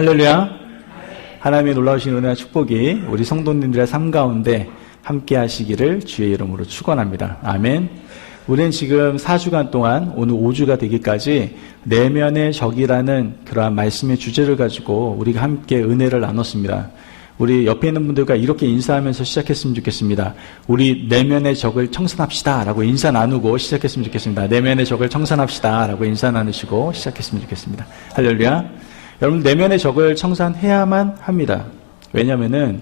할렐루야. 하나님의 놀라우신 은혜와 축복이 우리 성도님들의 삶 가운데 함께 하시기를 주의 이름으로 축원합니다. 아멘. 우리는 지금 4주간 동안 오늘 5주가 되기까지 내면의 적이라는 그러한 말씀의 주제를 가지고 우리가 함께 은혜를 나눴습니다. 우리 옆에 있는 분들과 이렇게 인사하면서 시작했으면 좋겠습니다. 우리 내면의 적을 청산합시다 라고 인사 나누고 시작했으면 좋겠습니다. 내면의 적을 청산합시다 라고 인사 나누시고 시작했으면 좋겠습니다. 할렐루야. 여러분, 내면의 적을 청산해야만 합니다. 왜냐하면은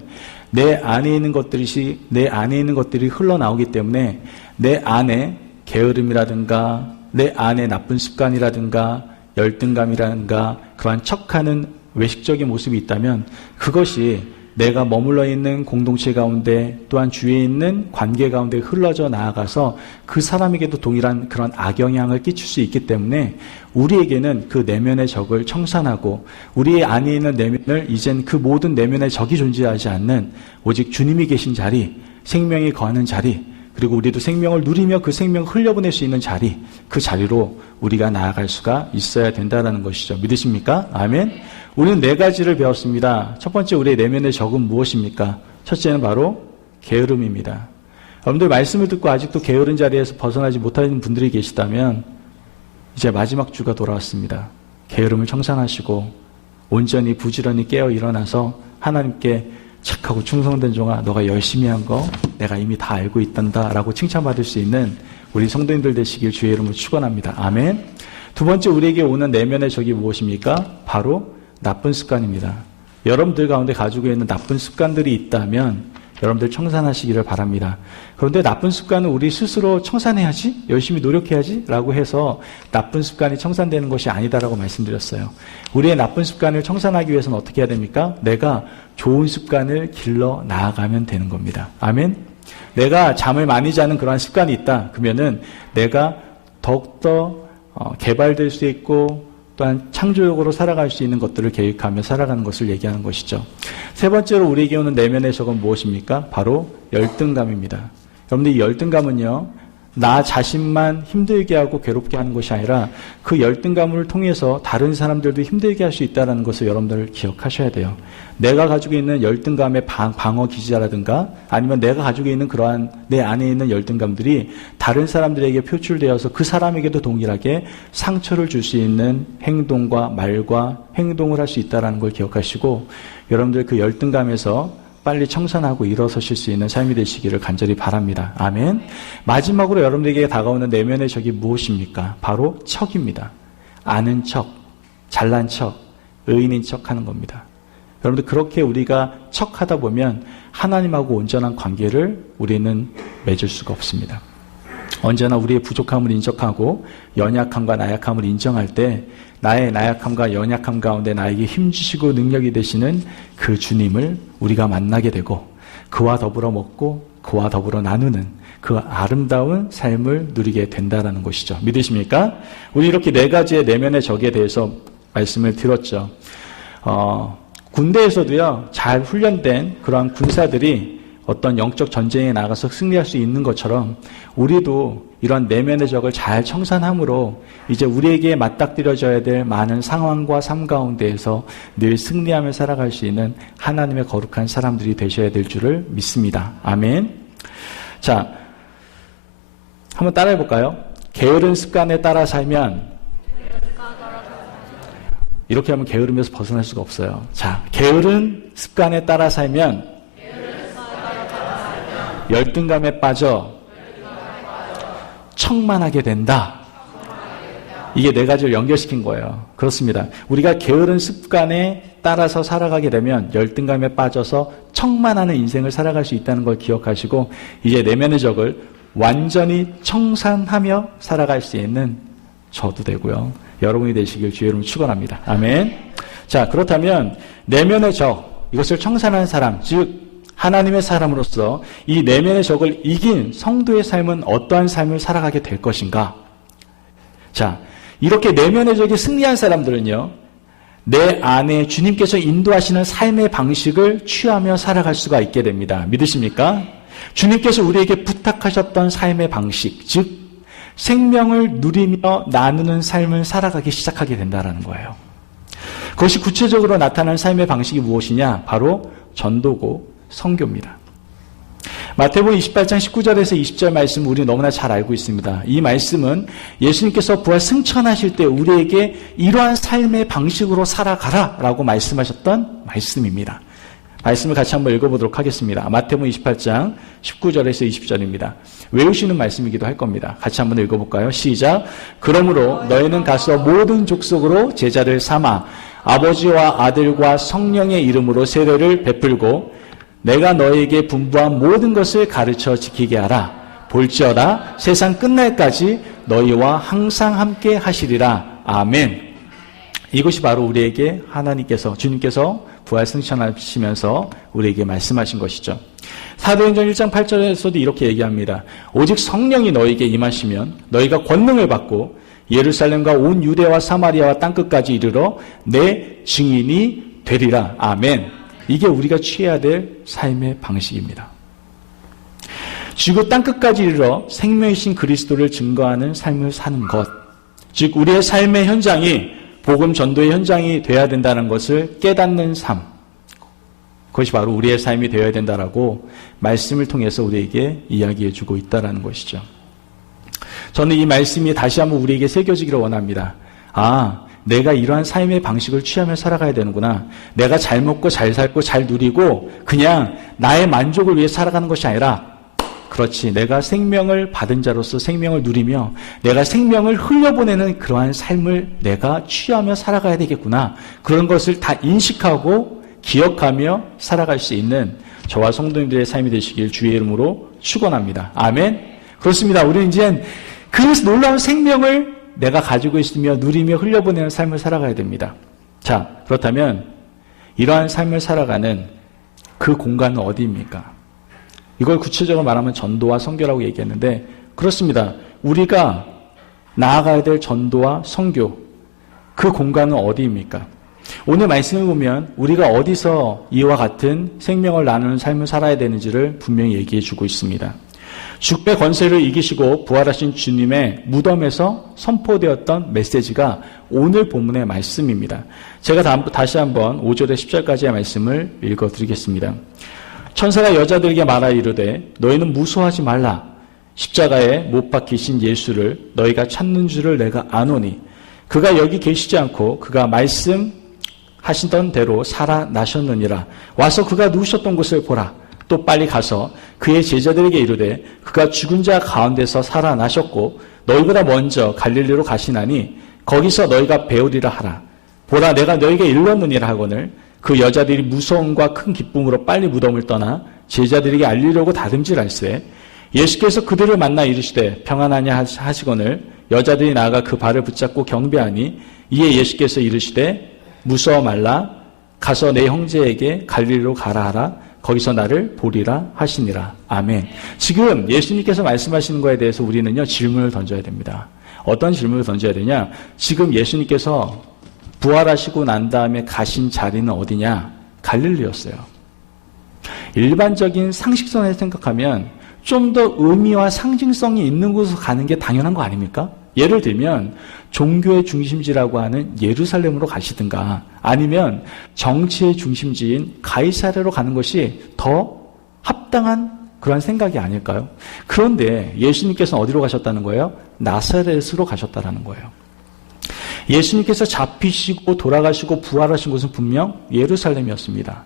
내 안에 있는 것들이 흘러나오기 때문에 내 안에 게으름이라든가 내 안에 나쁜 습관이라든가 열등감이라든가 그러한 척하는 외식적인 모습이 있다면 그것이 내가 머물러 있는 공동체 가운데 또한 주위에 있는 관계 가운데 흘러져 나아가서 그 사람에게도 동일한 그런 악영향을 끼칠 수 있기 때문에 우리에게는 그 내면의 적을 청산하고 우리의 안에 있는 내면을 이젠 그 모든 내면의 적이 존재하지 않는 오직 주님이 계신 자리, 생명이 거하는 자리, 그리고 우리도 생명을 누리며 그 생명을 흘려보낼 수 있는 자리, 그 자리로 우리가 나아갈 수가 있어야 된다는 것이죠. 믿으십니까? 아멘. 우리는 4가지를 배웠습니다. 첫 번째, 우리의 내면의 적은 무엇입니까? 첫째는 바로 게으름입니다. 여러분들 말씀을 듣고 아직도 게으른 자리에서 벗어나지 못하는 분들이 계시다면 이제 마지막 주가 돌아왔습니다. 게으름을 청산하시고 온전히 부지런히 깨어 일어나서 하나님께 착하고 충성된 종아, 너가 열심히 한 거 내가 이미 다 알고 있단다 라고 칭찬받을 수 있는 우리 성도님들 되시길 주의 이름으로 축원합니다. 아멘. 두 번째, 우리에게 오는 내면의 적이 무엇입니까? 바로 나쁜 습관입니다. 여러분들 가운데 가지고 있는 나쁜 습관들이 있다면 여러분들 청산하시기를 바랍니다. 그런데 나쁜 습관은 우리 스스로 청산해야지, 열심히 노력해야지 라고 해서 나쁜 습관이 청산되는 것이 아니다라고 말씀드렸어요. 우리의 나쁜 습관을 청산하기 위해서는 어떻게 해야 됩니까? 내가 좋은 습관을 길러 나아가면 되는 겁니다. 아멘. 내가 잠을 많이 자는 그러한 습관이 있다. 그러면은 내가 더욱더 개발될 수 있고 또한 창조적으로 살아갈 수 있는 것들을 계획하며 살아가는 것을 얘기하는 것이죠. 세 번째로 우리에게 오는 내면의 적은 무엇입니까? 바로 열등감입니다. 여러분들, 이 열등감은요, 나 자신만 힘들게 하고 괴롭게 하는 것이 아니라 그 열등감을 통해서 다른 사람들도 힘들게 할 수 있다는 것을 여러분들 기억하셔야 돼요. 내가 가지고 있는 열등감의 방어 기제라든가 아니면 내가 가지고 있는 그러한 내 안에 있는 열등감들이 다른 사람들에게 표출되어서 그 사람에게도 동일하게 상처를 줄 수 있는 행동과 말과 행동을 할 수 있다는 걸 기억하시고 여러분들 그 열등감에서 빨리 청산하고 일어서실 수 있는 삶이 되시기를 간절히 바랍니다. 아멘. 마지막으로 여러분들에게 다가오는 내면의 적이 무엇입니까? 바로 척입니다. 아는 척, 잘난 척, 의인인 척 하는 겁니다. 여러분들, 그렇게 우리가 척하다 보면 하나님하고 온전한 관계를 우리는 맺을 수가 없습니다. 언제나 우리의 부족함을 인정하고 연약함과 나약함을 인정할 때 나의 나약함과 연약함 가운데 나에게 힘주시고 능력이 되시는 그 주님을 우리가 만나게 되고 그와 더불어 먹고 그와 더불어 나누는 그 아름다운 삶을 누리게 된다는 것이죠. 믿으십니까? 우리 이렇게 4가지의 내면의 적에 대해서 말씀을 드렸죠. 군대에서도요, 잘 훈련된 그러한 군사들이 어떤 영적 전쟁에 나가서 승리할 수 있는 것처럼 우리도 이런 내면의 적을 잘 청산함으로 이제 우리에게 맞닥뜨려져야 될 많은 상황과 삶 가운데에서 늘 승리하며 살아갈 수 있는 하나님의 거룩한 사람들이 되셔야 될 줄을 믿습니다. 아멘. 자, 한번 따라해 볼까요? 게으른 습관에 따라 살면 이렇게 하면 게으름에서 벗어날 수가 없어요. 자, 게으른 습관에 따라 살면 열등감에 빠져 척만하게 된다. 이게 4가지를 연결시킨 거예요. 그렇습니다. 우리가 게으른 습관에 따라서 살아가게 되면 열등감에 빠져서 척만하는 인생을 살아갈 수 있다는 걸 기억하시고 이제 내면의 적을 완전히 청산하며 살아갈 수 있는 저도 되고요. 여러분이 되시길 주의 이름으로 축원합니다. 아멘. 자, 그렇다면 내면의 적, 이것을 청산한 사람, 즉 하나님의 사람으로서 이 내면의 적을 이긴 성도의 삶은 어떠한 삶을 살아가게 될 것인가? 자, 이렇게 내면의 적이 승리한 사람들은요, 내 안에 주님께서 인도하시는 삶의 방식을 취하며 살아갈 수가 있게 됩니다. 믿으십니까? 주님께서 우리에게 부탁하셨던 삶의 방식, 즉 생명을 누리며 나누는 삶을 살아가기 시작하게 된다는 거예요. 그것이 구체적으로 나타나는 삶의 방식이 무엇이냐? 바로 전도고 선교입니다. 마태복음 28장 19절에서 20절 말씀 우리 너무나 잘 알고 있습니다. 이 말씀은 예수님께서 부활 승천하실 때 우리에게 이러한 삶의 방식으로 살아가라 라고 말씀하셨던 말씀입니다. 말씀을 같이 한번 읽어보도록 하겠습니다. 마태복음 28장 19절에서 20절입니다. 외우시는 말씀이기도 할 겁니다. 같이 한번 읽어볼까요? 시작. 그러므로 너희는 가서 모든 족속으로 제자를 삼아 아버지와 아들과 성령의 이름으로 세례를 베풀고 내가 너희에게 분부한 모든 것을 가르쳐 지키게 하라. 볼지어다 세상 끝날까지 너희와 항상 함께 하시리라. 아멘. 이것이 바로 우리에게 하나님께서 주님께서 부활 승천하시면서 우리에게 말씀하신 것이죠. 사도행전 1장 8절에서도 이렇게 얘기합니다. 오직 성령이 너희에게 임하시면 너희가 권능을 받고 예루살렘과 온 유대와 사마리아와 땅끝까지 이르러 내 증인이 되리라. 아멘. 이게 우리가 취해야 될 삶의 방식입니다. 지구 땅끝까지 이르러 생명이신 그리스도를 증거하는 삶을 사는 것, 즉 우리의 삶의 현장이 복음 전도의 현장이 되어야 된다는 것을 깨닫는 삶, 그것이 바로 우리의 삶이 되어야 된다라고 말씀을 통해서 우리에게 이야기해 주고 있다는 것이죠. 저는 이 말씀이 다시 한번 우리에게 새겨지기를 원합니다. 내가 이러한 삶의 방식을 취하며 살아가야 되는구나. 내가 잘 먹고 잘 살고 잘 누리고 그냥 나의 만족을 위해 살아가는 것이 아니라, 그렇지, 내가 생명을 받은 자로서 생명을 누리며 내가 생명을 흘려보내는 그러한 삶을 내가 취하며 살아가야 되겠구나. 그런 것을 다 인식하고 기억하며 살아갈 수 있는 저와 성도님들의 삶이 되시길 주의 이름으로 축원합니다. 아멘. 그렇습니다. 우리는 이제 그 놀라운 생명을 내가 가지고 있으며 누리며 흘려보내는 삶을 살아가야 됩니다. 자, 그렇다면 이러한 삶을 살아가는 그 공간은 어디입니까? 이걸 구체적으로 말하면 전도와 선교라고 얘기했는데, 그렇습니다. 우리가 나아가야 될 전도와 선교, 그 공간은 어디입니까? 오늘 말씀을 보면 우리가 어디서 이와 같은 생명을 나누는 삶을 살아야 되는지를 분명히 얘기해 주고 있습니다. 죽음의 권세를 이기시고 부활하신 주님의 무덤에서 선포되었던 메시지가 오늘 본문의 말씀입니다. 제가 다시 한번 5절에 10절까지의 말씀을 읽어드리겠습니다. 천사가 여자들에게 말하 이르되 너희는 무서워하지 말라. 십자가에 못 박히신 예수를 너희가 찾는 줄을 내가 아노니 그가 여기 계시지 않고 그가 말씀하시던 대로 살아나셨느니라. 와서 그가 누우셨던 곳을 보라. 또 빨리 가서 그의 제자들에게 이르되 그가 죽은 자 가운데서 살아나셨고 너희보다 먼저 갈릴리로 가시나니 거기서 너희가 배우리라 하라. 보라, 내가 너희에게 일렀느니라 하거늘 그 여자들이 무서움과 큰 기쁨으로 빨리 무덤을 떠나 제자들에게 알리려고 다듬질할세. 예수께서 그들을 만나 이르시되 평안하냐 하시거늘 여자들이 나아가 그 발을 붙잡고 경배하니 이에 예수께서 이르시되 무서워 말라. 가서 내 형제에게 갈릴리로 가라 하라. 거기서 나를 보리라 하시니라. 아멘. 지금 예수님께서 말씀하시는 거에 대해서 우리는요, 질문을 던져야 됩니다. 어떤 질문을 던져야 되냐? 지금 예수님께서 부활하시고 난 다음에 가신 자리는 어디냐? 갈릴리였어요. 일반적인 상식선에서 생각하면 좀 더 의미와 상징성이 있는 곳으로 가는 게 당연한 거 아닙니까? 예를 들면 종교의 중심지라고 하는 예루살렘으로 가시든가 아니면 정치의 중심지인 가이사랴로 가는 것이 더 합당한 그런 생각이 아닐까요? 그런데 예수님께서는 어디로 가셨다는 거예요? 나사렛으로 가셨다는 거예요. 예수님께서 잡히시고 돌아가시고 부활하신 곳은 분명 예루살렘이었습니다.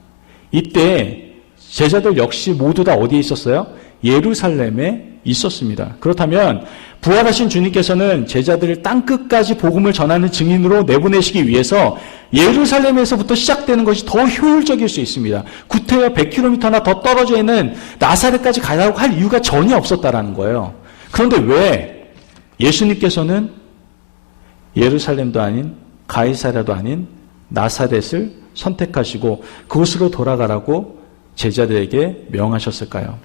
이때 제자들 역시 모두 다 어디에 있었어요? 예루살렘에 있었습니다. 그렇다면 부활하신 주님께서는 제자들을 땅끝까지 복음을 전하는 증인으로 내보내시기 위해서 예루살렘에서부터 시작되는 것이 더 효율적일 수 있습니다. 구태여 100km나 더 떨어져 있는 나사렛까지 가라고 할 이유가 전혀 없었다라는 거예요. 그런데 왜 예수님께서는 예루살렘도 아닌 가이사랴도 아닌 나사렛을 선택하시고 그곳으로 돌아가라고 제자들에게 명하셨을까요?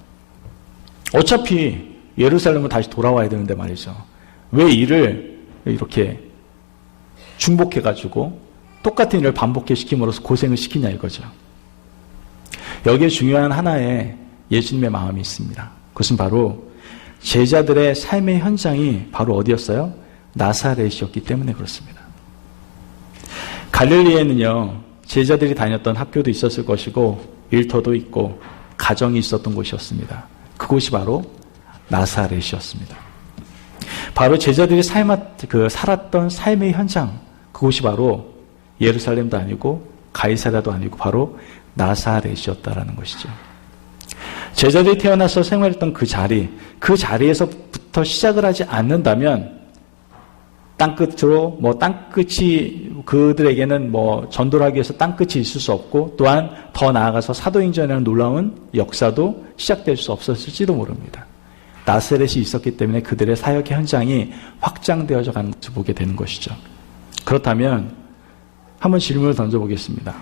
어차피 예루살렘은 다시 돌아와야 되는데 말이죠. 왜 이를 이렇게 중복해가지고 똑같은 일을 반복해 시킴으로써 고생을 시키냐 이거죠. 여기에 중요한 하나의 예수님의 마음이 있습니다. 그것은 바로 제자들의 삶의 현장이 바로 어디였어요? 나사렛이었기 때문에 그렇습니다. 갈릴리에는요, 제자들이 다녔던 학교도 있었을 것이고 일터도 있고 가정이 있었던 곳이었습니다. 그곳이 바로 나사렛이었습니다. 바로 제자들이 살았던 삶의 현장, 그곳이 바로 예루살렘도 아니고 가이사랴도 아니고 바로 나사렛이었다라는 것이죠. 제자들이 태어나서 생활했던 그 자리에서부터 시작을 하지 않는다면 땅끝으로 땅끝이 그들에게는 전도를 하기 위해서 땅끝이 있을 수 없고 또한 더 나아가서 사도행전이라는 놀라운 역사도 시작될 수 없었을지도 모릅니다. 나사렛이 있었기 때문에 그들의 사역의 현장이 확장되어져 가는 것을 보게 되는 것이죠. 그렇다면 한번 질문을 던져보겠습니다.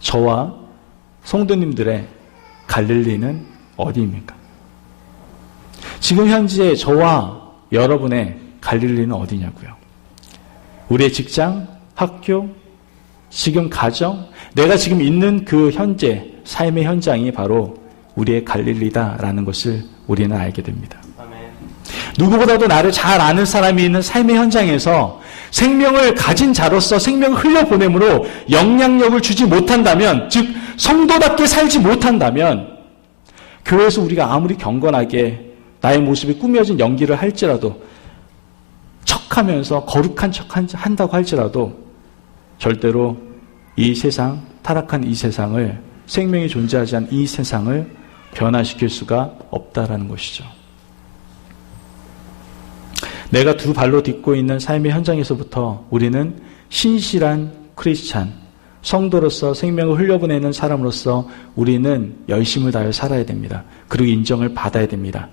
저와 성도님들의 갈릴리는 어디입니까? 지금 현재 저와 여러분의 갈릴리는 어디냐고요? 우리의 직장, 학교, 지금 가정, 내가 지금 있는 그 현재 삶의 현장이 바로 우리의 갈릴리다라는 것을 우리는 알게 됩니다. 누구보다도 나를 잘 아는 사람이 있는 삶의 현장에서 생명을 가진 자로서 생명을 흘려보내므로 영향력을 주지 못한다면, 즉 성도답게 살지 못한다면 교회에서 우리가 아무리 경건하게 나의 모습이 꾸며진 연기를 할지라도, 척하면서 거룩한 척 한다고 할지라도 절대로 이 세상, 타락한 이 세상을, 생명이 존재하지 않은 이 세상을 변화시킬 수가 없다라는 것이죠. 내가 두 발로 딛고 있는 삶의 현장에서부터 우리는 신실한 크리스찬, 성도로서 생명을 흘려보내는 사람으로서 우리는 열심을 다해 살아야 됩니다. 그리고 인정을 받아야 됩니다.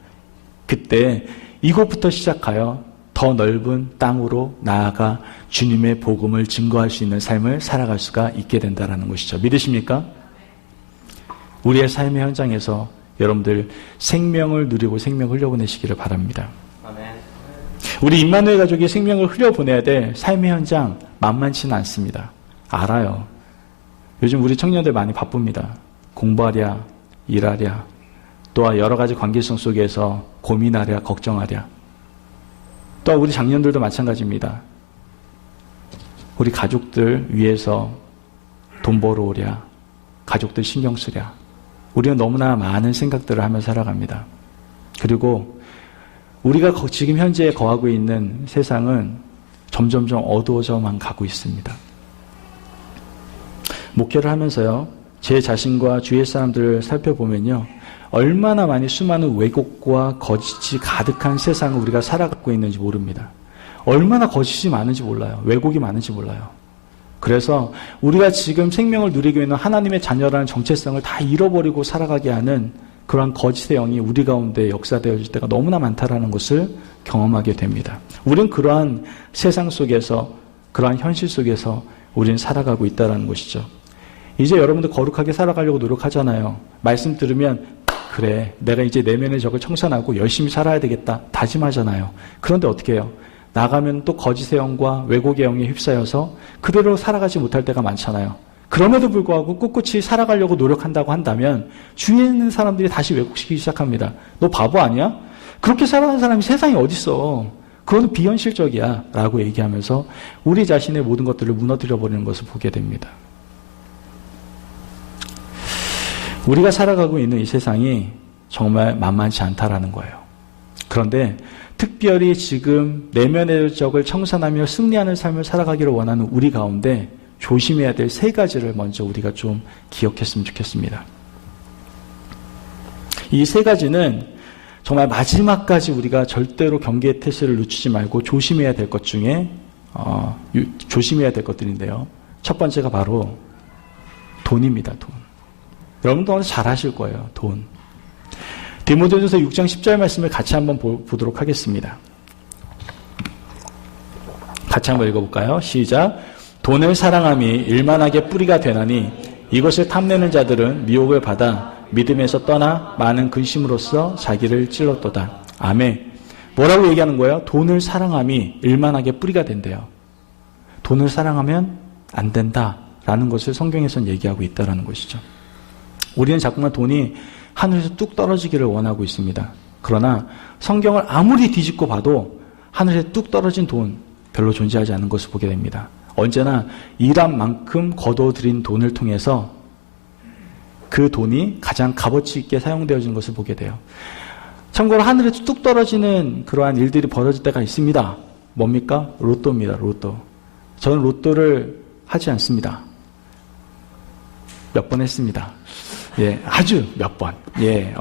그때 이곳부터 시작하여 더 넓은 땅으로 나아가 주님의 복음을 증거할 수 있는 삶을 살아갈 수가 있게 된다는 것이죠. 믿으십니까? 우리의 삶의 현장에서 여러분들 생명을 누리고 생명을 흘려보내시기를 바랍니다. 우리 임마누엘 가족이 생명을 흘려보내야 될 삶의 현장 만만치는 않습니다. 알아요. 요즘 우리 청년들 많이 바쁩니다. 공부하랴, 일하랴, 또한 여러 가지 관계성 속에서 고민하랴, 걱정하랴. 또 우리 장년들도 마찬가지입니다. 우리 가족들 위해서 돈 벌어오랴, 가족들 신경 쓰랴. 우리는 너무나 많은 생각들을 하며 살아갑니다. 그리고 우리가 지금 현재 거하고 있는 세상은 점점점 어두워져만 가고 있습니다. 목회를 하면서요, 제 자신과 주위의 사람들을 살펴보면요, 얼마나 많이 수많은 왜곡과 거짓이 가득한 세상을 우리가 살아가고 있는지 모릅니다. 얼마나 거짓이 많은지 몰라요. 왜곡이 많은지 몰라요. 그래서 우리가 지금 생명을 누리고 있는 하나님의 자녀라는 정체성을 다 잃어버리고 살아가게 하는 그러한 거짓의 영이 우리 가운데 역사되어질 때가 너무나 많다라는 것을 경험하게 됩니다. 우리는 그러한 세상 속에서, 그러한 현실 속에서 우리는 살아가고 있다는 것이죠. 이제 여러분들 거룩하게 살아가려고 노력하잖아요. 말씀 들으면 그래, 내가 이제 내면의 적을 청산하고 열심히 살아야 되겠다 다짐하잖아요. 그런데 어떻게 해요? 나가면 또 거짓의 영과 왜곡의 영에 휩싸여서 그대로 살아가지 못할 때가 많잖아요. 그럼에도 불구하고 꿋꿋이 살아가려고 노력한다고 한다면 주위에 있는 사람들이 다시 왜곡시키기 시작합니다. 너 바보 아니야? 그렇게 살아가는 사람이 세상에 어딨어. 그건 비현실적이야 라고 얘기하면서 우리 자신의 모든 것들을 무너뜨려버리는 것을 보게 됩니다. 우리가 살아가고 있는 이 세상이 정말 만만치 않다라는 거예요. 그런데 특별히 지금 내면의 적을 청산하며 승리하는 삶을 살아가기를 원하는 우리 가운데 조심해야 될 세 가지를 먼저 우리가 좀 기억했으면 좋겠습니다. 이 세 가지는 정말 마지막까지 우리가 절대로 경계의 태세를 늦추지 말고 조심해야 될 것 중에 조심해야 될 것들인데요. 첫 번째가 바로 돈입니다. 돈. 여러분도 잘 아실 거예요. 돈. 디모데전서 6장 10절 말씀을 같이 한번 보도록 하겠습니다. 같이 한번 읽어볼까요? 시작. 돈을 사랑함이 일만하게 뿌리가 되나니 이것을 탐내는 자들은 미혹을 받아 믿음에서 떠나 많은 근심으로써 자기를 찔렀도다. 아멘. 뭐라고 얘기하는 거예요? 돈을 사랑함이 일만하게 뿌리가 된대요. 돈을 사랑하면 안 된다라는 것을 성경에서는 얘기하고 있다는 것이죠. 우리는 자꾸만 돈이 하늘에서 뚝 떨어지기를 원하고 있습니다. 그러나 성경을 아무리 뒤집고 봐도 하늘에 뚝 떨어진 돈 별로 존재하지 않는 것을 보게 됩니다. 언제나 일한 만큼 거둬들인 돈을 통해서 그 돈이 가장 값어치 있게 사용되어지는 것을 보게 돼요. 참고로 하늘에 뚝 떨어지는 그러한 일들이 벌어질 때가 있습니다. 뭡니까? 로또입니다. 로또. 저는 로또를 하지 않습니다. 몇 번 했습니다. 예, 아주 몇 번. 예,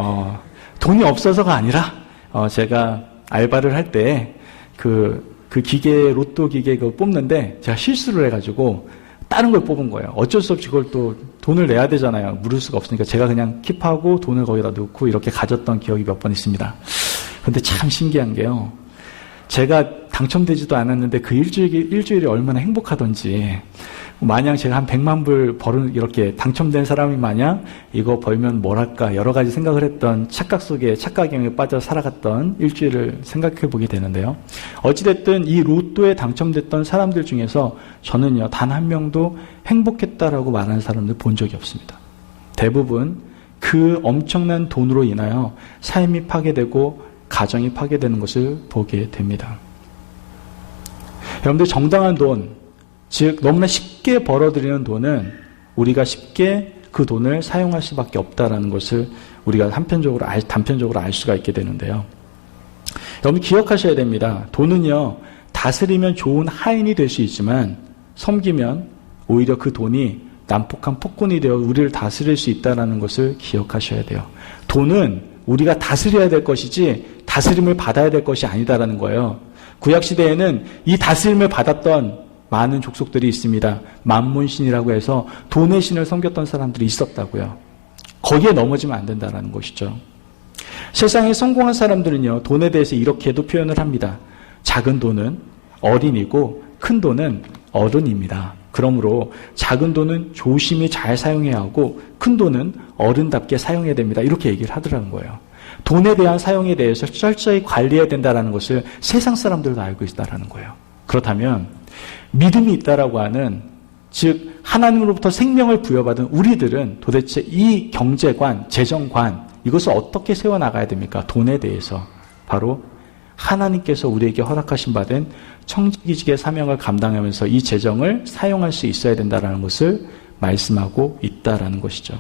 돈이 없어서가 아니라, 제가 알바를 할 때, 그 기계, 로또 기계 그거 뽑는데, 제가 실수를 해가지고, 다른 걸 뽑은 거예요. 어쩔 수 없이 그걸 또 돈을 내야 되잖아요. 물을 수가 없으니까 제가 그냥 킵하고 돈을 거기다 넣고 이렇게 가졌던 기억이 몇 번 있습니다. 근데 참 신기한 게요. 제가 당첨되지도 않았는데 그 일주일이 얼마나 행복하던지, 마냥 제가 한 100만 불 이렇게 당첨된 사람이 마냥 이거 벌면 뭘 할까 여러 가지 생각을 했던 착각 속에 착각형에 빠져 살아갔던 일주일을 생각해 보게 되는데요. 어찌됐든 이 로또에 당첨됐던 사람들 중에서 저는요, 단 한 명도 행복했다라고 말하는 사람들 본 적이 없습니다. 대부분 그 엄청난 돈으로 인하여 삶이 파괴되고 가정이 파괴되는 것을 보게 됩니다. 여러분들 정당한 돈, 즉 너무나 쉽게 벌어들이는 돈은 우리가 쉽게 그 돈을 사용할 수밖에 없다는 것을 우리가 단편적으로 알 수가 있게 되는데요. 여러분 기억하셔야 됩니다. 돈은요, 다스리면 좋은 하인이 될 수 있지만 섬기면 오히려 그 돈이 난폭한 폭군이 되어 우리를 다스릴 수 있다는 것을 기억하셔야 돼요. 돈은 우리가 다스려야 될 것이지 다스림을 받아야 될 것이 아니다라는 거예요. 구약시대에는 이 다스림을 받았던 많은 족속들이 있습니다. 만몬신이라고 해서 돈의 신을 섬겼던 사람들이 있었다고요. 거기에 넘어지면 안 된다는 것이죠. 세상에 성공한 사람들은요, 돈에 대해서 이렇게도 표현을 합니다. 작은 돈은 어린이고 큰 돈은 어른입니다. 그러므로 작은 돈은 조심히 잘 사용해야 하고 큰 돈은 어른답게 사용해야 됩니다. 이렇게 얘기를 하더라는 거예요. 돈에 대한 사용에 대해서 철저히 관리해야 된다는 것을 세상 사람들도 알고 있다는 거예요. 그렇다면 믿음이 있다라고 하는, 즉 하나님으로부터 생명을 부여받은 우리들은 도대체 이 경제관, 재정관, 이것을 어떻게 세워나가야 됩니까? 돈에 대해서 바로 하나님께서 우리에게 허락하신 바 된 청지기직의 사명을 감당하면서 이 재정을 사용할 수 있어야 된다는 것을 말씀하고 있다라는 것이죠.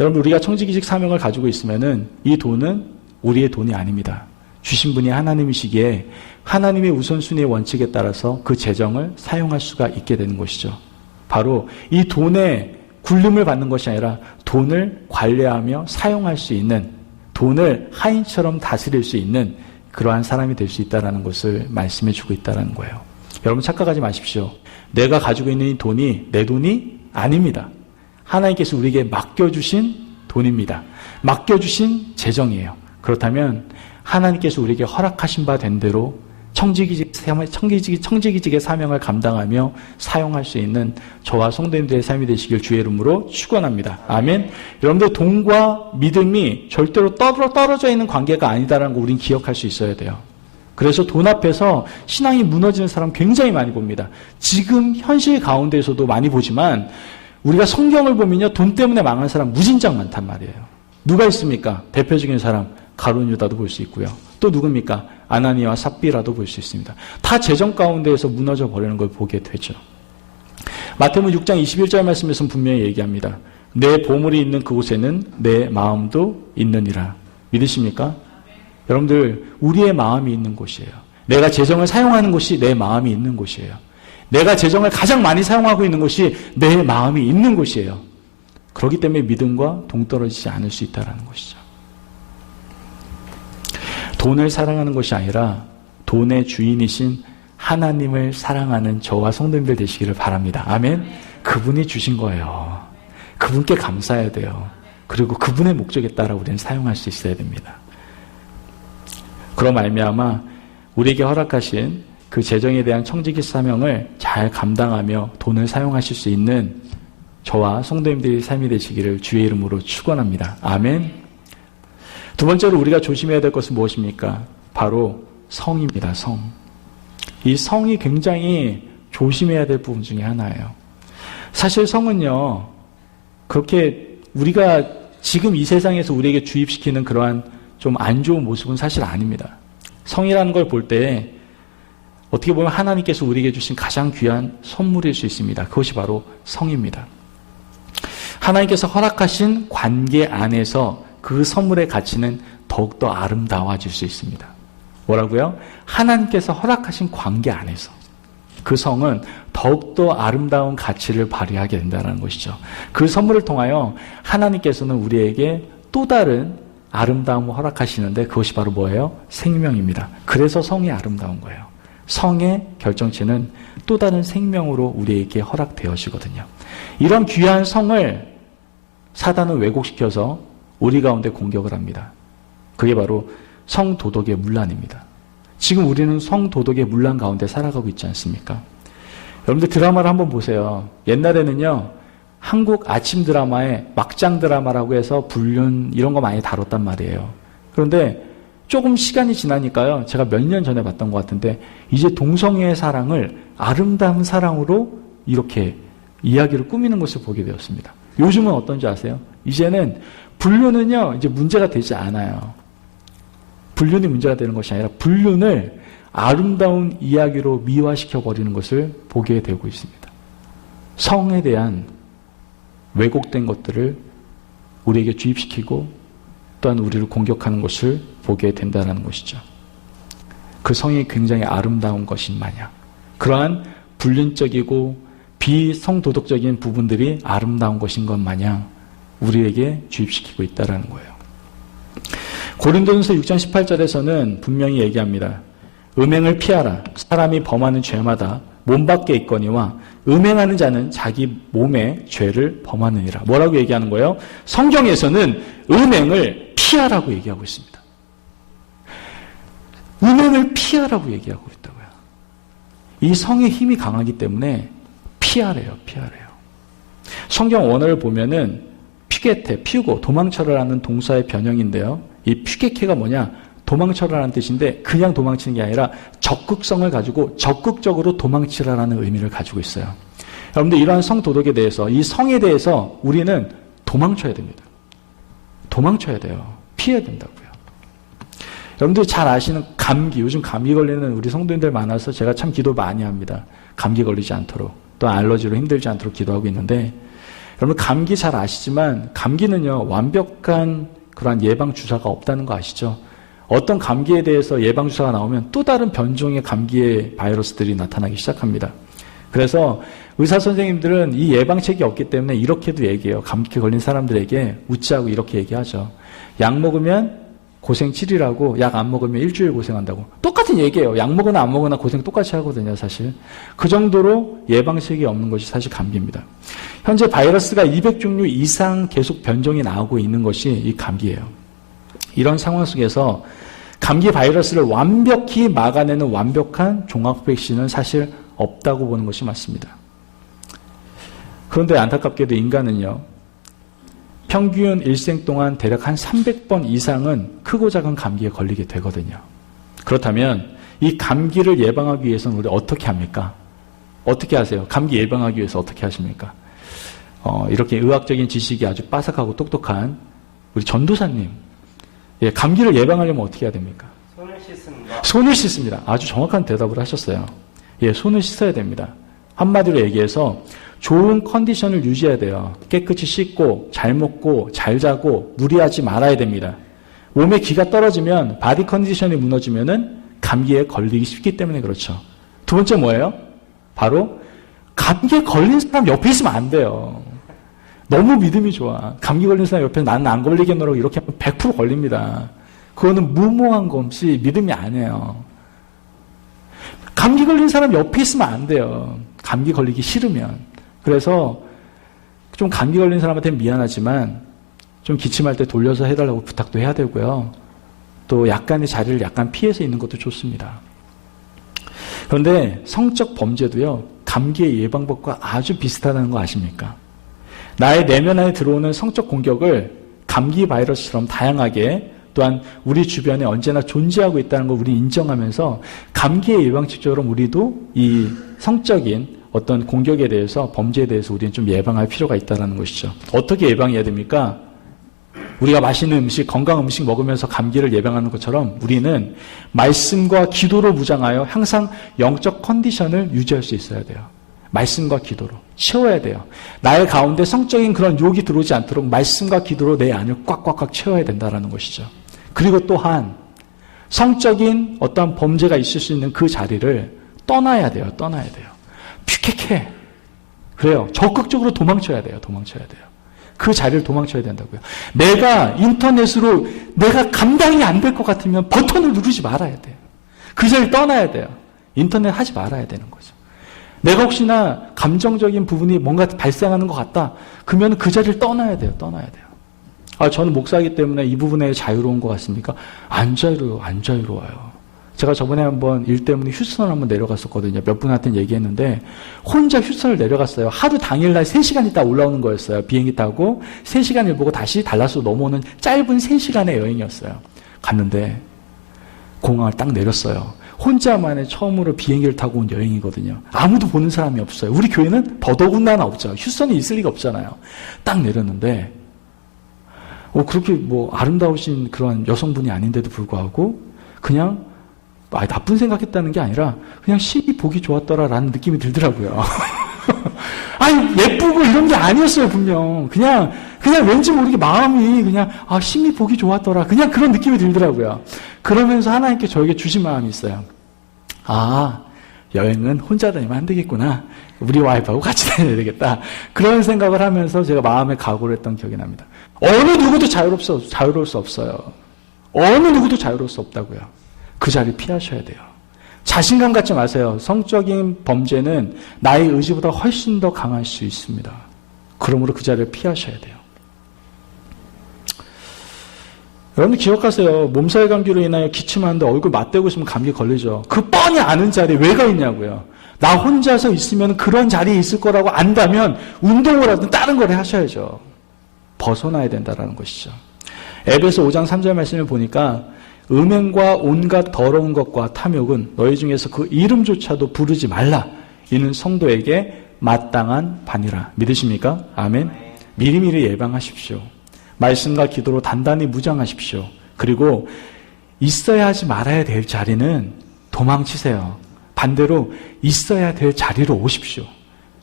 여러분, 우리가 청지기직 사명을 가지고 있으면은 이 돈은 우리의 돈이 아닙니다. 주신 분이 하나님이시기에 하나님의 우선순위의 원칙에 따라서 그 재정을 사용할 수가 있게 되는 것이죠. 바로 이 돈에 굴림을 받는 것이 아니라 돈을 관리하며 사용할 수 있는, 돈을 하인처럼 다스릴 수 있는 그러한 사람이 될 수 있다는 것을 말씀해 주고 있다는 거예요. 여러분 착각하지 마십시오. 내가 가지고 있는 이 돈이 내 돈이 아닙니다. 하나님께서 우리에게 맡겨주신 돈입니다. 맡겨주신 재정이에요. 그렇다면 하나님께서 우리에게 허락하신 바 된 대로 청지기직의 사명을 감당하며 사용할 수 있는 저와 성도님들의 삶이 되시길 주의 이름으로 축원합니다. 아멘. 여러분들 돈과 믿음이 절대로 떨어져 있는 관계가 아니다라는 거 우린 기억할 수 있어야 돼요. 그래서 돈 앞에서 신앙이 무너지는 사람 굉장히 많이 봅니다. 지금 현실 가운데에서도 많이 보지만 우리가 성경을 보면요, 돈 때문에 망하는 사람 무진장 많단 말이에요. 누가 있습니까? 대표적인 사람 가룟 유다도 볼 수 있고요. 또 누굽니까? 아나니아와 삽비라도 볼 수 있습니다. 다 재정 가운데에서 무너져 버리는 걸 보게 되죠. 마태복음 6장 21절 말씀에서는 분명히 얘기합니다. 내 보물이 있는 그곳에는 내 마음도 있느니라. 믿으십니까? 여러분들, 우리의 마음이 있는 곳이에요. 내가 재정을 사용하는 곳이 내 마음이 있는 곳이에요. 내가 재정을 가장 많이 사용하고 있는 곳이 내 마음이 있는 곳이에요. 그렇기 때문에 믿음과 동떨어지지 않을 수 있다는 것이죠. 돈을 사랑하는 것이 아니라 돈의 주인이신 하나님을 사랑하는 저와 성도님들 되시기를 바랍니다. 아멘. 그분이 주신 거예요. 그분께 감사해야 돼요. 그리고 그분의 목적에 따라 우리는 사용할 수 있어야 됩니다. 그럼 말미암아 우리에게 허락하신 그 재정에 대한 청지기 사명을 잘 감당하며 돈을 사용하실 수 있는 저와 성도님들의 삶이 되시기를 주의 이름으로 축원합니다. 아멘. 두 번째로 우리가 조심해야 될 것은 무엇입니까? 바로 성입니다. 성. 이 성이 굉장히 조심해야 될 부분 중에 하나예요. 사실 성은요, 그렇게 우리가 지금 이 세상에서 우리에게 주입시키는 그러한 좀 안 좋은 모습은 사실 아닙니다. 성이라는 걸 볼 때 어떻게 보면 하나님께서 우리에게 주신 가장 귀한 선물일 수 있습니다. 그것이 바로 성입니다. 하나님께서 허락하신 관계 안에서 그 선물의 가치는 더욱더 아름다워질 수 있습니다. 뭐라고요? 하나님께서 허락하신 관계 안에서 그 성은 더욱더 아름다운 가치를 발휘하게 된다는 것이죠. 그 선물을 통하여 하나님께서는 우리에게 또 다른 아름다움을 허락하시는데 그것이 바로 뭐예요? 생명입니다. 그래서 성이 아름다운 거예요. 성의 결정체는 또 다른 생명으로 우리에게 허락되어지거든요. 이런 귀한 성을 사단은 왜곡시켜서 우리 가운데 공격을 합니다. 그게 바로 성도덕의 문란입니다. 지금 우리는 성도덕의 문란 가운데 살아가고 있지 않습니까? 여러분들 드라마를 한번 보세요. 옛날에는요, 한국 아침 드라마에 막장 드라마라고 해서 불륜 이런 거 많이 다뤘단 말이에요. 그런데 조금 시간이 지나니까요, 제가 몇 년 전에 봤던 것 같은데 이제 동성애의 사랑을 아름다운 사랑으로 이렇게 이야기를 꾸미는 것을 보게 되었습니다. 요즘은 어떤지 아세요? 이제는 불륜은요, 이제 문제가 되지 않아요. 불륜이 문제가 되는 것이 아니라 불륜을 아름다운 이야기로 미화시켜버리는 것을 보게 되고 있습니다. 성에 대한 왜곡된 것들을 우리에게 주입시키고 또한 우리를 공격하는 것을 보게 된다는 것이죠. 그 성이 굉장히 아름다운 것인 마냥 그러한 불륜적이고 비성도덕적인 부분들이 아름다운 것인 것 마냥 우리에게 주입시키고 있다는 거예요. 고린도전서 6장 18절에서는 분명히 얘기합니다. 음행을 피하라. 사람이 범하는 죄마다 몸 밖에 있거니와 음행하는 자는 자기 몸의 죄를 범하느니라. 뭐라고 얘기하는 거예요? 성경에서는 음행을 피하라고 얘기하고 있습니다. 음행을 피하라고 얘기하고 있다고요. 이 성의 힘이 강하기 때문에 피하래요. 성경 원어를 보면은 피게테, 피우고 도망쳐라라는 동사의 변형인데요. 이 피게케가 뭐냐? 도망쳐라라는 뜻인데 그냥 도망치는 게 아니라 적극성을 가지고 적극적으로 도망치라라는 의미를 가지고 있어요. 여러분들 이러한 성도덕에 대해서 이 성에 대해서 우리는 도망쳐야 됩니다. 도망쳐야 돼요. 피해야 된다고요. 여러분들이 잘 아시는 감기, 요즘 감기 걸리는 우리 성도님들 많아서 제가 참 기도 많이 합니다. 감기 걸리지 않도록 또 알러지로 힘들지 않도록 기도하고 있는데 여러분 감기 잘 아시지만 감기는요 완벽한 그러한 예방 주사가 없다는 거 아시죠? 어떤 감기에 대해서 예방주사가 나오면 또 다른 변종의 감기의 바이러스들이 나타나기 시작합니다. 그래서 의사 선생님들은 이 예방책이 없기 때문에 이렇게도 얘기해요. 감기 걸린 사람들에게 웃자고 이렇게 얘기하죠. 약 먹으면 고생 7일하고 약 안 먹으면 일주일 고생한다고. 똑같은 얘기예요. 약 먹으나 안 먹으나 고생 똑같이 하거든요, 사실. 그 정도로 예방책이 없는 것이 사실 감기입니다. 현재 바이러스가 200종류 이상 계속 변종이 나오고 있는 것이 이 감기예요. 이런 상황 속에서 감기 바이러스를 완벽히 막아내는 완벽한 종합 백신은 사실 없다고 보는 것이 맞습니다. 그런데 안타깝게도 인간은요, 평균 일생 동안 대략 한 300번 이상은 크고 작은 감기에 걸리게 되거든요. 그렇다면 이 감기를 예방하기 위해서는 우리 어떻게 합니까? 어떻게 하세요? 감기 예방하기 위해서 어떻게 하십니까? 이렇게 의학적인 지식이 아주 빠삭하고 똑똑한 우리 전도사님, 감기를 예방하려면 어떻게 해야 됩니까? 손을 씻습니다. 손을 씻습니다. 아주 정확한 대답을 하셨어요. 손을 씻어야 됩니다. 한마디로 얘기해서 좋은 컨디션을 유지해야 돼요. 깨끗이 씻고 잘 먹고 잘 자고 무리하지 말아야 됩니다. 몸에 기가 떨어지면 바디 컨디션이 무너지면은 감기에 걸리기 쉽기 때문에 그렇죠. 두 번째 뭐예요? 바로 감기에 걸린 사람 옆에 있으면 안 돼요. 너무 믿음이 좋아. 감기 걸린 사람 옆에 나는 안 걸리겠노라고 이렇게 하면 100% 걸립니다. 그거는 무모한 것이 믿음이 아니에요. 감기 걸린 사람 옆에 있으면 안 돼요. 감기 걸리기 싫으면. 그래서 좀 감기 걸린 사람한테는 미안하지만 좀 기침할 때 돌려서 해달라고 부탁도 해야 되고요. 또 약간의 자리를 약간 피해서 있는 것도 좋습니다. 그런데 성적 범죄도요, 감기의 예방법과 아주 비슷하다는 거 아십니까? 나의 내면 안에 들어오는 성적 공격을 감기 바이러스처럼 다양하게 또한 우리 주변에 언제나 존재하고 있다는 걸 우리 인정하면서 감기의 예방책처럼 우리도 이 성적인 어떤 공격에 대해서 범죄에 대해서 우리는 좀 예방할 필요가 있다는 것이죠. 어떻게 예방해야 됩니까? 우리가 맛있는 음식, 건강 음식 먹으면서 감기를 예방하는 것처럼 우리는 말씀과 기도로 무장하여 항상 영적 컨디션을 유지할 수 있어야 돼요. 말씀과 기도로 채워야 돼요. 나의 가운데 성적인 그런 유혹이 들어오지 않도록 말씀과 기도로 내 안을 꽉꽉꽉 채워야 된다는 것이죠. 그리고 또한 성적인 어떠한 범죄가 있을 수 있는 그 자리를 떠나야 돼요. 퓨켓해. 그래요. 적극적으로 도망쳐야 돼요. 그 자리를 도망쳐야 된다고요. 내가 인터넷으로 내가 감당이 안 될 것 같으면 버튼을 누르지 말아야 돼요. 그 자리를 떠나야 돼요. 인터넷 하지 말아야 되는 거죠. 내가 혹시나 감정적인 부분이 뭔가 발생하는 것 같다. 그러면 그 자리를 떠나야 돼요. 저는 목사이기 때문에 이 부분에 자유로운 것 같습니까? 안 자유로워요. 제가 저번에 한번 일 때문에 휴스턴을 한번 내려갔었거든요. 몇 분한테 얘기했는데 혼자 휴스턴을 내려갔어요. 하루 당일날 3시간 있다 올라오는 거였어요. 비행기 타고 3시간을 보고 다시 달라스로 넘어오는 짧은 3시간의 여행이었어요. 갔는데 공항을 딱 내렸어요. 혼자만의 처음으로 비행기를 타고 온 여행이거든요. 아무도 보는 사람이 없어요. 우리 교회는 더더군다나 없죠. 휴스턴이 있을 리가 없잖아요. 딱 내렸는데 그렇게 아름다우신 그런 여성분이 아닌데도 불구하고 그냥 나쁜 생각했다는 게 아니라 그냥 심히 보기 좋았더라라는 느낌이 들더라고요. 예쁘고 이런 게 아니었어요, 분명. 그냥 왠지 모르게 마음이 그냥 심히 보기 좋았더라. 그냥 그런 느낌이 들더라고요. 그러면서 하나님께 저에게 주신 마음이 있어요. 여행은 혼자 다니면 안 되겠구나. 우리 와이프하고 같이 다녀야 되겠다. 그런 생각을 하면서 제가 마음에 각오를 했던 기억이 납니다. 어느 누구도 자유로울 수 없어요. 어느 누구도 자유로울 수 없다고요. 그 자리를 피하셔야 돼요. 자신감 갖지 마세요. 성적인 범죄는 나의 의지보다 훨씬 더 강할 수 있습니다. 그러므로 그 자리를 피하셔야 돼요. 여러분들 기억하세요. 몸살 감기로 인하여 기침하는데 얼굴 맞대고 있으면 감기 걸리죠. 그 뻔히 아는 자리에 왜 가 있냐고요. 나 혼자서 있으면 그런 자리에 있을 거라고 안다면 운동을 하든 다른 걸 하셔야죠. 벗어나야 된다는 것이죠. 에베소 5장 3절 말씀을 보니까 음행과 온갖 더러운 것과 탐욕은 너희 중에서 그 이름조차도 부르지 말라. 이는 성도에게 마땅한 반이라. 믿으십니까? 아멘. 미리미리 예방하십시오. 말씀과 기도로 단단히 무장하십시오. 그리고 있어야 하지 말아야 될 자리는 도망치세요. 반대로 있어야 될 자리로 오십시오.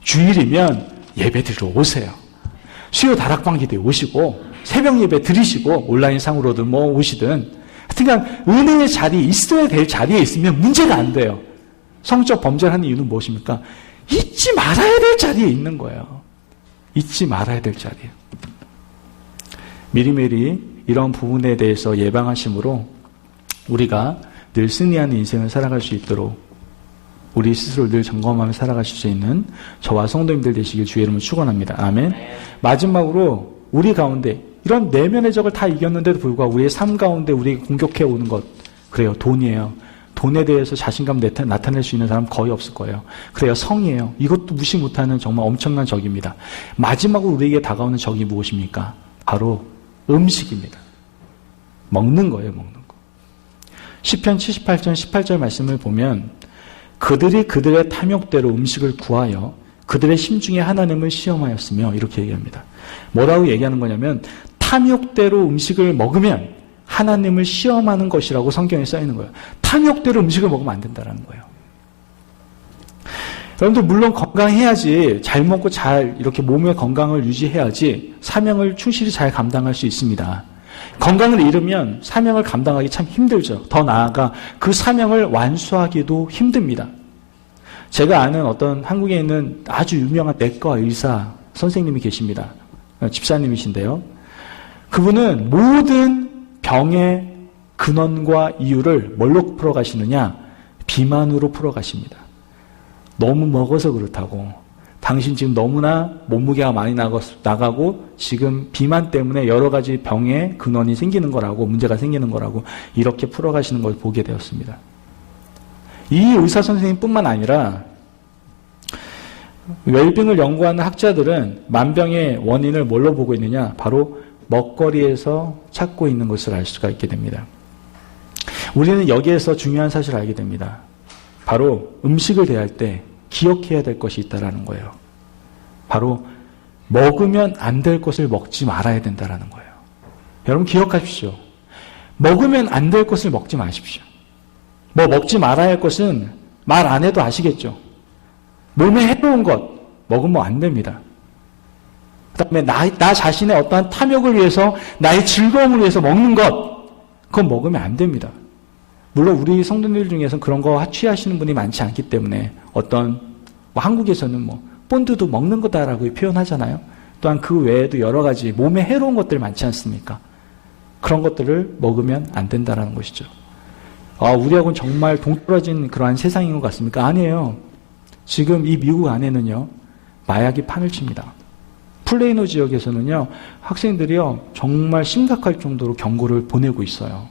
주일이면 예배 드리러 오세요. 수요 다락방 기도에 오시고 새벽 예배 드리시고 온라인상으로든 오시든 하여튼 은혜의 자리, 있어야 될 자리에 있으면 문제가 안 돼요. 성적 범죄를 하는 이유는 무엇입니까? 잊지 말아야 될 자리에 있는 거예요. 잊지 말아야 될 자리에. 미리미리 이런 부분에 대해서 예방하심으로 우리가 늘 승리하는 인생을 살아갈 수 있도록 우리 스스로 늘 점검하며 살아가실 수 있는 저와 성도님들 되시길 주의 이름으로 축원합니다. 아멘. 마지막으로 우리 가운데 이런 내면의 적을 다 이겼는데도 불구하고 우리의 삶 가운데 우리에게 공격해 오는 것, 그래요. 돈이에요. 돈에 대해서 자신감 나타낼 수 있는 사람 거의 없을 거예요. 그래요. 성이에요. 이것도 무시 못하는 정말 엄청난 적입니다. 마지막으로 우리에게 다가오는 적이 무엇입니까? 바로 음식입니다. 먹는 거예요. 먹는 거. 시편 78편 18절 말씀을 보면 그들이 그들의 탐욕대로 음식을 구하여 그들의 심중에 하나님을 시험하였으며 이렇게 얘기합니다. 뭐라고 얘기하는 거냐면 탐욕대로 음식을 먹으면 하나님을 시험하는 것이라고 성경에 써있는 거예요. 탐욕대로 음식을 먹으면 안 된다는 거예요. 여러분들 물론 건강해야지, 잘 먹고 잘 이렇게 몸의 건강을 유지해야지 사명을 충실히 잘 감당할 수 있습니다. 건강을 잃으면 사명을 감당하기 참 힘들죠. 더 나아가 그 사명을 완수하기도 힘듭니다. 제가 아는 어떤 한국에 있는 아주 유명한 내과 의사 선생님이 계십니다. 집사님이신데요. 그분은 모든 병의 근원과 이유를 뭘로 풀어가시느냐? 비만으로 풀어가십니다. 너무 먹어서 그렇다고. 당신 지금 너무나 몸무게가 많이 나가고 지금 비만 때문에 여러 가지 병의 근원이 생기는 거라고, 문제가 생기는 거라고 이렇게 풀어가시는 걸 보게 되었습니다. 이 의사 선생님뿐만 아니라 웰빙을 연구하는 학자들은 만병의 원인을 뭘로 보고 있느냐? 바로 먹거리에서 찾고 있는 것을 알 수가 있게 됩니다. 우리는 여기에서 중요한 사실을 알게 됩니다. 바로 음식을 대할 때 기억해야 될 것이 있다는 거예요. 바로 먹으면 안 될 것을 먹지 말아야 된다는 거예요. 여러분 기억하십시오. 먹으면 안 될 것을 먹지 마십시오. 뭐 먹지 말아야 할 것은 말 안 해도 아시겠죠. 몸에 해로운 것 먹으면 안 됩니다. 그 다음에 나 자신의 어떠한 탐욕을 위해서 나의 즐거움을 위해서 먹는 것 그건 먹으면 안 됩니다. 물론 우리 성도님들 중에서는 그런 거 취하시는 분이 많지 않기 때문에 어떤 한국에서는 본드도 먹는 거다라고 표현하잖아요. 또한 그 외에도 여러 가지 몸에 해로운 것들 많지 않습니까? 그런 것들을 먹으면 안 된다라는 것이죠. 우리하고는 정말 동떨어진 그러한 세상인 것 같습니까? 아니에요. 지금 이 미국 안에는요, 마약이 판을 칩니다. 플레이노 지역에서는요, 학생들이요, 정말 심각할 정도로 경고를 보내고 있어요.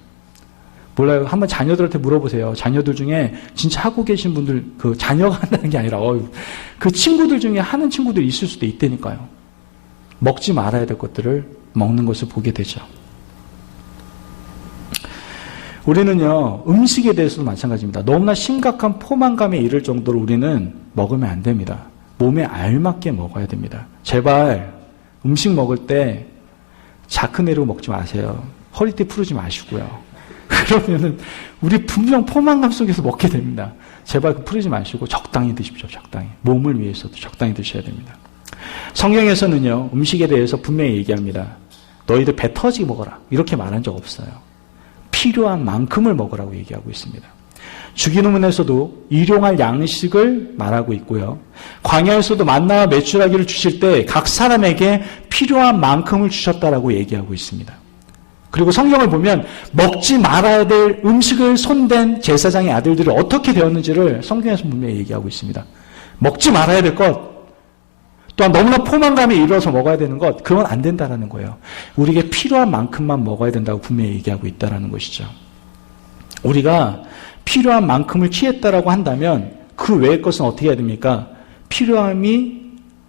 몰라요. 한번 자녀들한테 물어보세요. 자녀들 중에 진짜 하고 계신 분들, 자녀가 한다는 게 아니라, 그 친구들 중에 하는 친구들이 있을 수도 있다니까요. 먹지 말아야 될 것들을 먹는 것을 보게 되죠. 우리는요, 음식에 대해서도 마찬가지입니다. 너무나 심각한 포만감에 이를 정도로 우리는 먹으면 안 됩니다. 몸에 알맞게 먹어야 됩니다. 제발 음식 먹을 때 자크 내리고 먹지 마세요. 허리띠 풀지 마시고요. 그러면은 우리 분명 포만감 속에서 먹게 됩니다. 제발 풀지 마시고 적당히 드십시오. 적당히. 몸을 위해서도 적당히 드셔야 됩니다. 성경에서는요, 음식에 대해서 분명히 얘기합니다. 너희들 배 터지게 먹어라. 이렇게 말한 적 없어요. 필요한 만큼을 먹으라고 얘기하고 있습니다. 주기도문에서도 일용할 양식을 말하고 있고요. 광야에서도 만나와 메추라기를 주실 때 각 사람에게 필요한 만큼을 주셨다라고 얘기하고 있습니다. 그리고 성경을 보면 먹지 말아야 될 음식을 손댄 제사장의 아들들이 어떻게 되었는지를 성경에서 분명히 얘기하고 있습니다. 먹지 말아야 될 것, 또한 너무나 포만감에 이르러서 먹어야 되는 것, 그건 안 된다라는 거예요. 우리에게 필요한 만큼만 먹어야 된다고 분명히 얘기하고 있다라는 것이죠. 우리가 필요한 만큼을 취했다라고 한다면 그 외의 것은 어떻게 해야 됩니까?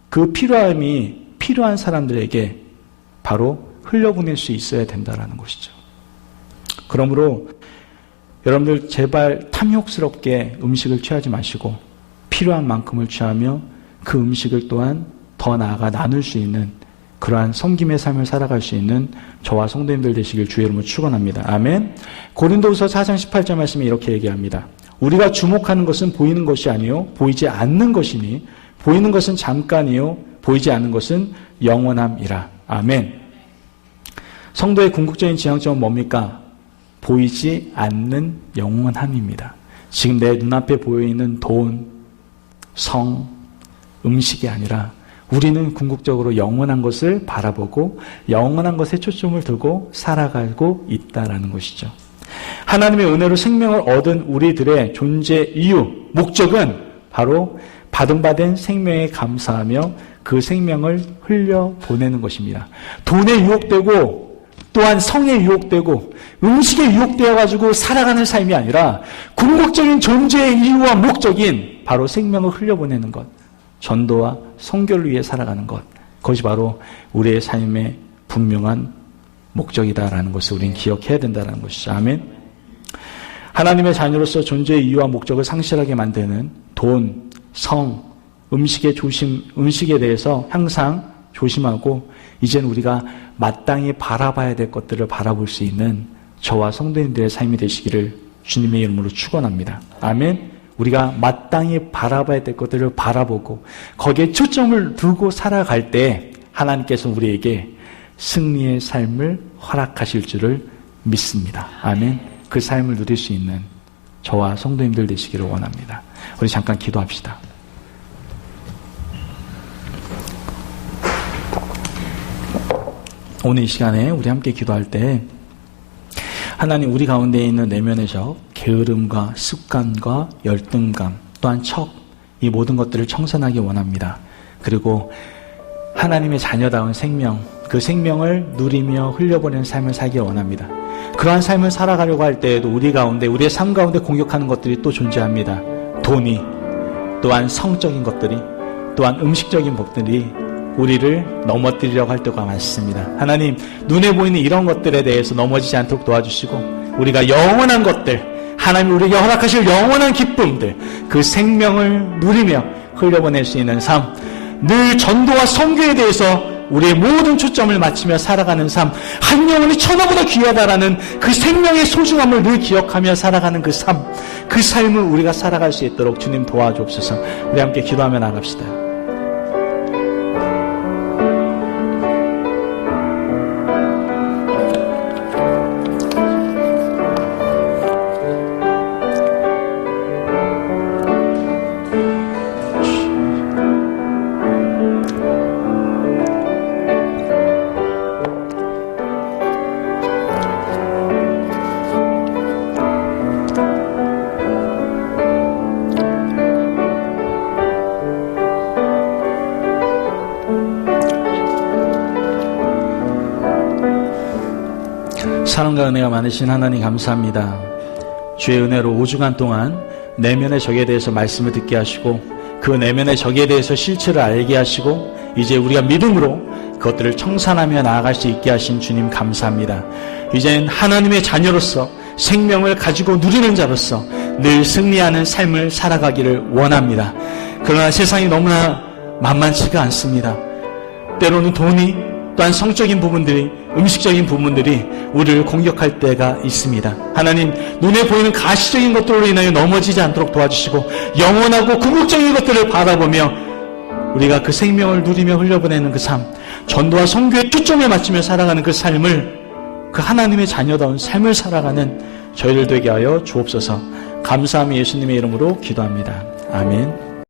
그 필요함이 필요한 사람들에게 바로 흘려보낼 수 있어야 된다라는 것이죠. 그러므로 여러분들 제발 탐욕스럽게 음식을 취하지 마시고 필요한 만큼을 취하며 그 음식을 또한 더 나아가 나눌 수 있는 그러한 섬김의 삶을 살아갈 수 있는 저와 성도님들 되시길 주의 이름으로 축원합니다. 아멘. 고린도후서 4장 18절 말씀에 이렇게 얘기합니다. 우리가 주목하는 것은 보이는 것이 아니요 보이지 않는 것이니 보이는 것은 잠깐이요 보이지 않는 것은 영원함이라. 아멘. 성도의 궁극적인 지향점은 뭡니까? 보이지 않는 영원함입니다. 지금 내 눈앞에 보이는 돈, 성, 음식이 아니라 우리는 궁극적으로 영원한 것을 바라보고 영원한 것에 초점을 두고 살아가고 있다라는 것이죠. 하나님의 은혜로 생명을 얻은 우리들의 존재 이유, 목적은 바로 받은 생명에 감사하며 그 생명을 흘려보내는 것입니다. 돈에 유혹되고 또한 성에 유혹되고 음식에 유혹되어가지고 살아가는 삶이 아니라 궁극적인 존재의 이유와 목적인 바로 생명을 흘려보내는 것, 전도와 선교를 위해 살아가는 것, 그것이 바로 우리의 삶의 분명한 목적이다라는 것을 우리는 기억해야 된다는 것이죠. 아멘. 하나님의 자녀로서 존재의 이유와 목적을 상실하게 만드는 돈, 성, 음식에 대해서 항상 조심하고 이제는 우리가 마땅히 바라봐야 될 것들을 바라볼 수 있는 저와 성도님들의 삶이 되시기를 주님의 이름으로 축원합니다. 아멘. 우리가 마땅히 바라봐야 될 것들을 바라보고 거기에 초점을 두고 살아갈 때 하나님께서 우리에게 승리의 삶을 허락하실 줄을 믿습니다. 아멘. 그 삶을 누릴 수 있는 저와 성도님들 되시기를 원합니다. 우리 잠깐 기도합시다. 오늘 이 시간에 우리 함께 기도할 때 하나님, 우리 가운데 있는 내면의 적, 게으름과 습관과 열등감, 또한 척, 이 모든 것들을 청산하기 원합니다. 그리고 하나님의 자녀다운 생명, 그 생명을 누리며 흘려보내는 삶을 살기 원합니다. 그러한 삶을 살아가려고 할 때에도 우리 가운데, 우리의 삶 가운데 공격하는 것들이 또 존재합니다. 돈이, 또한 성적인 것들이, 또한 음식적인 것들이 우리를 넘어뜨리려고 할 때가 많습니다. 하나님, 눈에 보이는 이런 것들에 대해서 넘어지지 않도록 도와주시고 우리가 영원한 것들, 하나님 우리에게 허락하실 영원한 기쁨들, 그 생명을 누리며 흘려보낼 수 있는 삶, 늘 전도와 선교에 대해서 우리의 모든 초점을 맞추며 살아가는 삶, 한 영혼이 천하보다 귀하다라는 그 생명의 소중함을 늘 기억하며 살아가는 그 삶, 그 삶을 우리가 살아갈 수 있도록 주님 도와주옵소서. 우리 함께 기도하며 나갑시다. 사랑과 은혜가 많으신 하나님 감사합니다. 주의 은혜로 5주간 동안 내면의 적에 대해서 말씀을 듣게 하시고 그 내면의 적에 대해서 실체를 알게 하시고 이제 우리가 믿음으로 그것들을 청산하며 나아갈 수 있게 하신 주님 감사합니다. 이젠 하나님의 자녀로서 생명을 가지고 누리는 자로서 늘 승리하는 삶을 살아가기를 원합니다. 그러나 세상이 너무나 만만치가 않습니다. 때로는 돈이 또한 성적인 부분들이, 음식적인 부분들이 우리를 공격할 때가 있습니다. 하나님, 눈에 보이는 가시적인 것들로 인하여 넘어지지 않도록 도와주시고 영원하고 궁극적인 것들을 바라보며 우리가 그 생명을 누리며 흘려보내는 그 삶, 전도와 선교의 초점에 맞추며 살아가는 그 삶을, 그 하나님의 자녀다운 삶을 살아가는 저희들 되게 하여 주옵소서. 감사하며 예수님의 이름으로 기도합니다. 아멘.